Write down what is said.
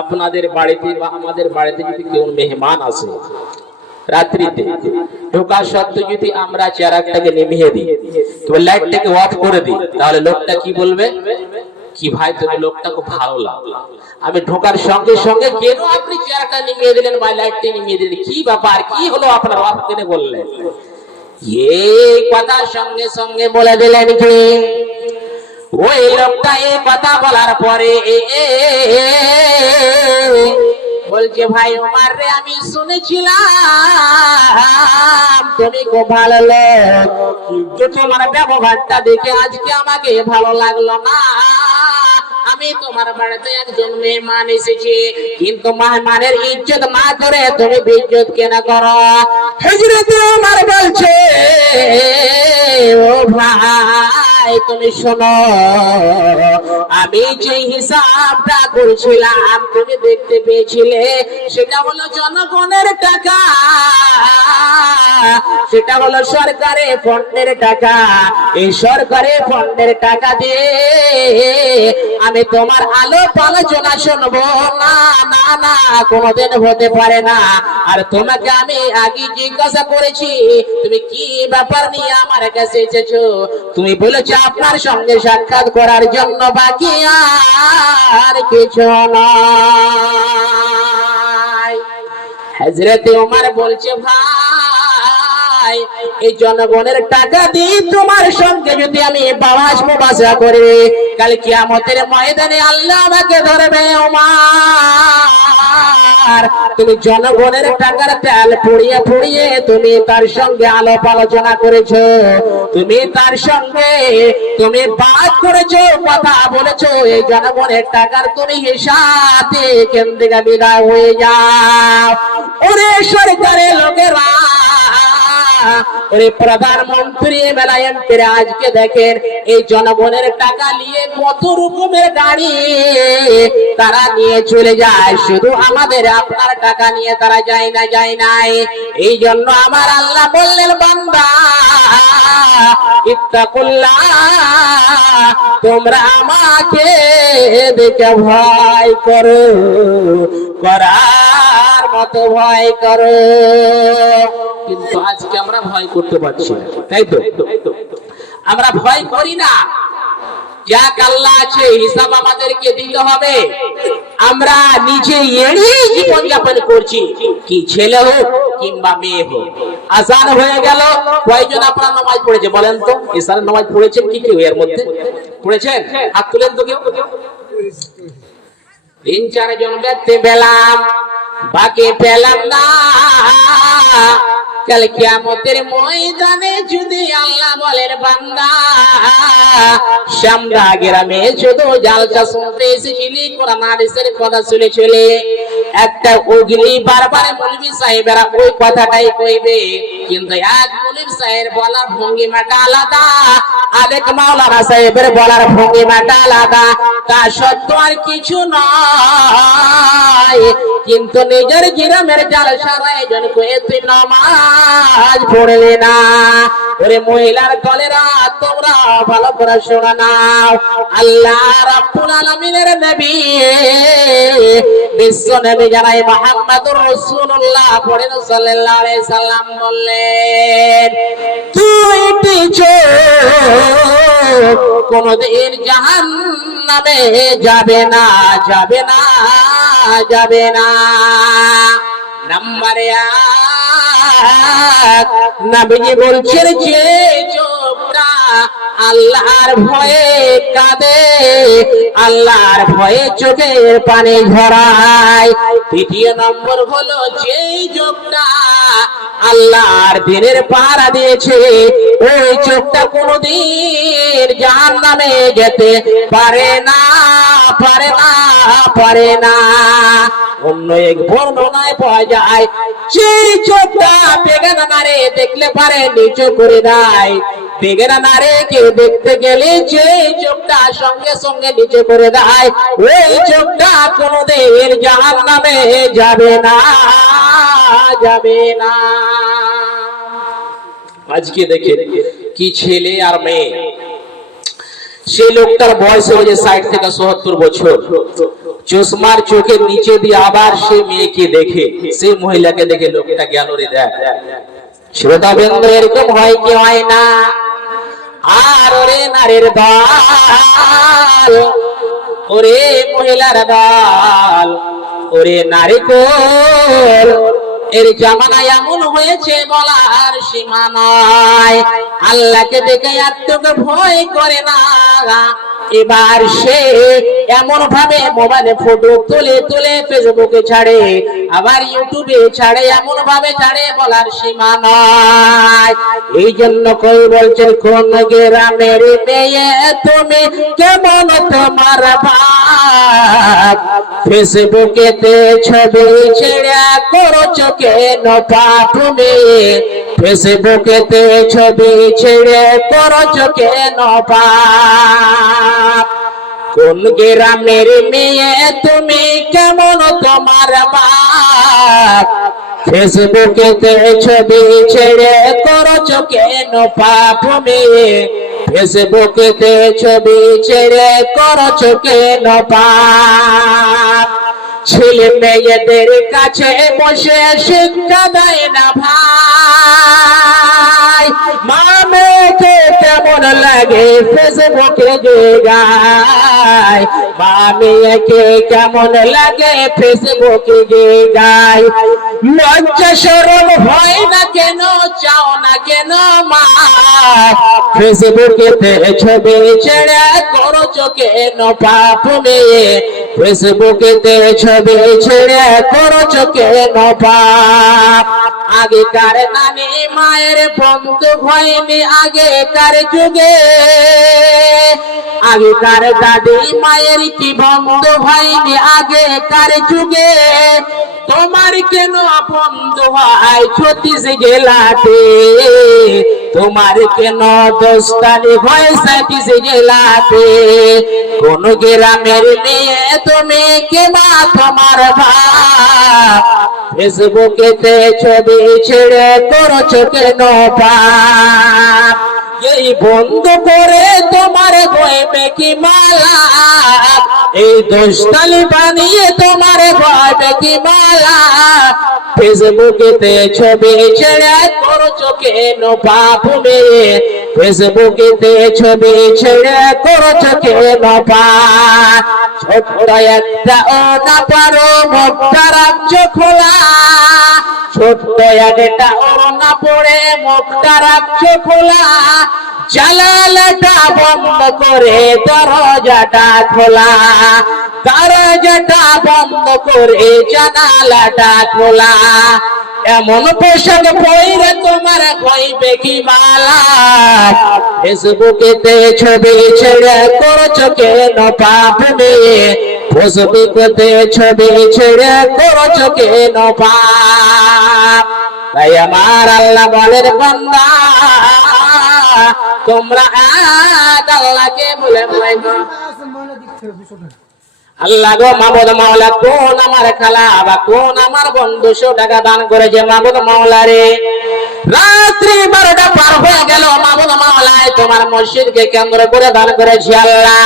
আপনাদের বাড়িতে বা আমাদের বাড়িতে যদি কেউ মেহমান আসে রাত্রিতে, ঢোকার সত্ত্বেও যদি আমরা চেরাকটাকে নিভিয়ে দিই, তো লাইটটাকে অফ করে দিই, তাহলে লোকটা কি বলবে? কি ভাই তুমি লোকটা খুব ভালো লাগল। আমি ঢোকার সঙ্গে সঙ্গে কেন আপনি চেয়ারটা নিভিয়ে দিলেন বা লাইটটা নিভিয়ে দিলেন? কি ব্যাপার? কি হলো আপনার? অফ কেনে বললেন। এই কথা সঙ্গে সঙ্গে বলে দিলেন কি ওই লোকটা এই কথা বলার পরে বলছে, ভাই উমার রে আমি শুনেছিলাম। তুমি খুব ভালো লোক। কিন্তু তোমার ব্যবহারটা দেখে আজকে আমাকে ভালো লাগল না তোমার বাড়িতে একজন মেহমান এসেছি। কিন্তু মেহমানের ইজ্জত না করে তুমি বিজ্জত কেন করো? হজরত তুমি শোনো, আমি যে হিসাবটা করছিলাম, তুমি দেখতে পেয়েছিলে, সেটা হলো জনগণের টাকা। সেটা হলো সরকারের ফন্ডের টাকা। এই সরকারের ফন্ডের টাকা দিয়ে আমি তোমার আলো আলোচনা শুনব। না না না, কোনোদিন হতে পারে না। আর তোমাকে আমি আগে জিজ্ঞাসা করেছি, তুমি কি ব্যাপার নিয়ে আমার কাছে এসেছ? তুমি বলেছ আপনার সঙ্গে সাক্ষাৎ করার জন্য বাকি আর কিছু নয়। হজরতে উমার বলছে, ভাই, এই জনগণের টাকা দিয়ে তোমার সঙ্গে যদি আমি বাবাস মোবাসা করি কাল কিয়ামতের ময়দানে আল্লাহ আমাকে ধরবে ওমার তুমি জনগণের টাকার তেল পুড়িয়ে পুড়িয়ে তুমি তার সঙ্গে আলোপ আলোচনা করেছ, তুমি তার সঙ্গে তুমি বাদ করেছ, কথা বলেছ, এই জনগণের টাকার তুমি হিসাবে কেন্দ্রিকা বিদায় হয়ে যাও। ওরে সরকারের লোকেরা ওরে প্রধানমন্ত্রী মেলা এমপিরা আজকে দেখেন, এই জনগণের টাকা নিয়ে কত রকমের গাড়ি তারা নিয়ে চলে যায়। শুধু আমাদের, আপনার টাকা নিয়ে তারা যায় না, যায় নাই। এই জন্য আমার আল্লাহ বললেন, বান্দা, ইত্তাকুল্লাহ, তোমরা আমাকে দেখে ভয় করো, করার মতো ভয় করো। কিন্তু আজকে আমরা ভয় করতে পারছি তাই তো? আমরা ভয় করি না। যাক আল্লাহ আছে, হিসাব আমাদেরকে দিতে হবে। আমরা নিজে এড়িয়ে জীবন যাপন করছি। কি ছেলে হোক কিংবা মেয়ে হোক। আসান হয়ে গেল। কয়জন আপনার নামাজ পড়েছে বলেন তো? ইসার নামাজ পড়েছেন কি কেউ এর মধ্যে? পড়েছেন? হাত তুলেন তো কেউ। তিন চারজন ব্যক্তি পেলাম, বাকি পেলাম না। কাল কিয়ামতের ময়দানে যদি আল্লাহ বলেন, বান্দা শ্যামরা গ্রামে শুধু জালসা শুনতে এসেছিলি কোরআন হাদিসের কথা শুনে চলে একটা অগ্নি বারবার বলবি সাহেবেরা ওই কথাটাই কইবে কিন্তু এক মৌলভী সাহেব বলার ভঙ্গিমাটা আলাদা, আরেক মাওলানা সাহেবের বলার ভঙ্গিমাটা আলাদা। তা সত্য আর কিছু নয়, কিন্তু নিজের গ্রামের জালসার আয়োজন করে তুই নামাজ পড়লি না। ওরে মহিলার দলেরা তোমরা ভালো করে শোনা নাও আল্লাহ রাব্বুল আলামিনের নবী, বিশ্ব নবী জানাই মুহাম্মদুর রাসূলুল্লাহ পড়েন সাল্লাল্লাহু আলাইহি সাল্লাম বললেন কোনদিন জাহান্নামে যাবে না যাবে না যাবে না। নবীজি বলছেন, যে আল্লাহর ভয়ে কাঁদে, আল্লাহর ভয়ে চোখের পানি ঝরায় দ্বিতীয় নম্বর হলো যে চোখটা আল্লাহর দিনের পাহারা দিয়েছে। ওই চোখটা কোনদিন জাহান নামে যেতে পারে না পারে না পারে না। অন্য এক বর্ণনায় পাওয়া যায়, সেই চোখটা বেগানা নারে দেখলে পারে, নিচু করে দেয়। দেখতে গেলে যে চোখটা সঙ্গে সঙ্গে নিচে করে দেয়, ওই চোখটা নামে যাবে না যাবে না। আজকে দেখে কি ছেলে আর মেয়ে? সেই লোকটার বয়স হয়েছে ষাট থেকে সত্তর বছর। চশমার চোখের নিচে দিয়ে আবার সে মেয়েকে দেখে, সেই মহিলাকে দেখে লোকটা গেল রে দেখ। শ্রোতা বৃন্দ এরকম হয় কি হয় না? আর ওরে নারীর দল ওরে মহিলার দল ওরে নারী কোল। এর জামানায় এমন হয়েছে বলার সীমানায় আল্লাহকে দেখে এত ভয় করে না। এবার সে এমন ভাবে মোবাইলে ফটো তুলে তুলে ফেসবুকে ছাড়ে, আবার ইউটিউবে ছাড়ে এমন ভাবে ছাড়ে বলার সীমা নয় এই জন্য কই বলছেন, কোন গ্রামের মেয়ে তুমি কেমন তোমার ভাব ফেসবুকেতে ছবি ছেড়ে করছ কেন পাপুমে ফেসবুকেতে ছবি ছেড়ে করছ কেন পাপ কোন গ্রামের মেয়ে তুমি কেমন তোমার বাপ ফেসবুকেতে ছবি ছেড়ে করছ কেন পাপ মেয়ে ফেসবুকেতে ছবি ছেড়ে করছ কেন পাপ ছেলে মেয়েদের কাছে বসে শিক্ষা দেয় না ভাই। কেমন লাগে, ফেসবুকে যে গায় কেমন লাগে, ফেসবুকে যে গায় লজ্জা সরম হয় না কেন, চাও না কেন মা? ফেসবুকেতে ছবি ছেড়ে করছ কেন পাপ মেয়ে। ফেসবুকেতে ছবি ছেড়ে করছ কেন পাপ। আগেকার নানি মায়ের বন্ধু হয়নি আগেকার যুগে। আগেকার দাদি মায়ের কি বন্ধু হয়নি আগেকার যুগে? তোমার কেন বন্ধু হয়? ছত্রিশ জেলাতে তোমার কেন দোস্তানি হয় সাঁত্রিশ গেলাতে কোন গ্রামের নিয়ে তুমি কেমা তোমার ভাব? ছবি ছেড়ে করছ কেন পাপ। এই বন্ধ করে তোমার গয়বে কি মালা। এই দোস্তালি বানিয়ে তোমার গয়বে কি মালা। ফেসবুকেতে ছবি ছেড়ে করছ কেন পাপ মেয়ে। ফেসবুকেতে ছবি ছেড়ে করছ কেন পাপ ছোট্ট একটা ও না পারো মুখটা রাখছো খোলা। ছোট্ট একটা ওড়না পরে মুখটা রাখছো খোলা। জালালাটা বন্ধ করে দরজাটা খোলা। দরজাটা বন্ধ করে জানালাটা খোলা। এমন পোশাক পরে তোমার হইবে কি মালা? ফেসবুকেতে ছবি ছেড়ে করছ কেন পাপ মেয়ে ফেসবুকেতে ছবি ছেড়ে করছ কেন পাপ? তাই আমার আল্লাহ বলেন, বান্দা, তোমরা আল্লাহকে বলে। আল্লাহ গো মাবুদ মাওলা, কোন আমার খালা বা কোন আমার বন্ধু দুশো টাকা দান করেছে মাবুদ মাওলা রে? রাত্রি বারোটা পার হয়ে গেল মাবুদ মাওলায় তোমার মসজিদকে কেন্দ্র করে দান করেছি আল্লাহ।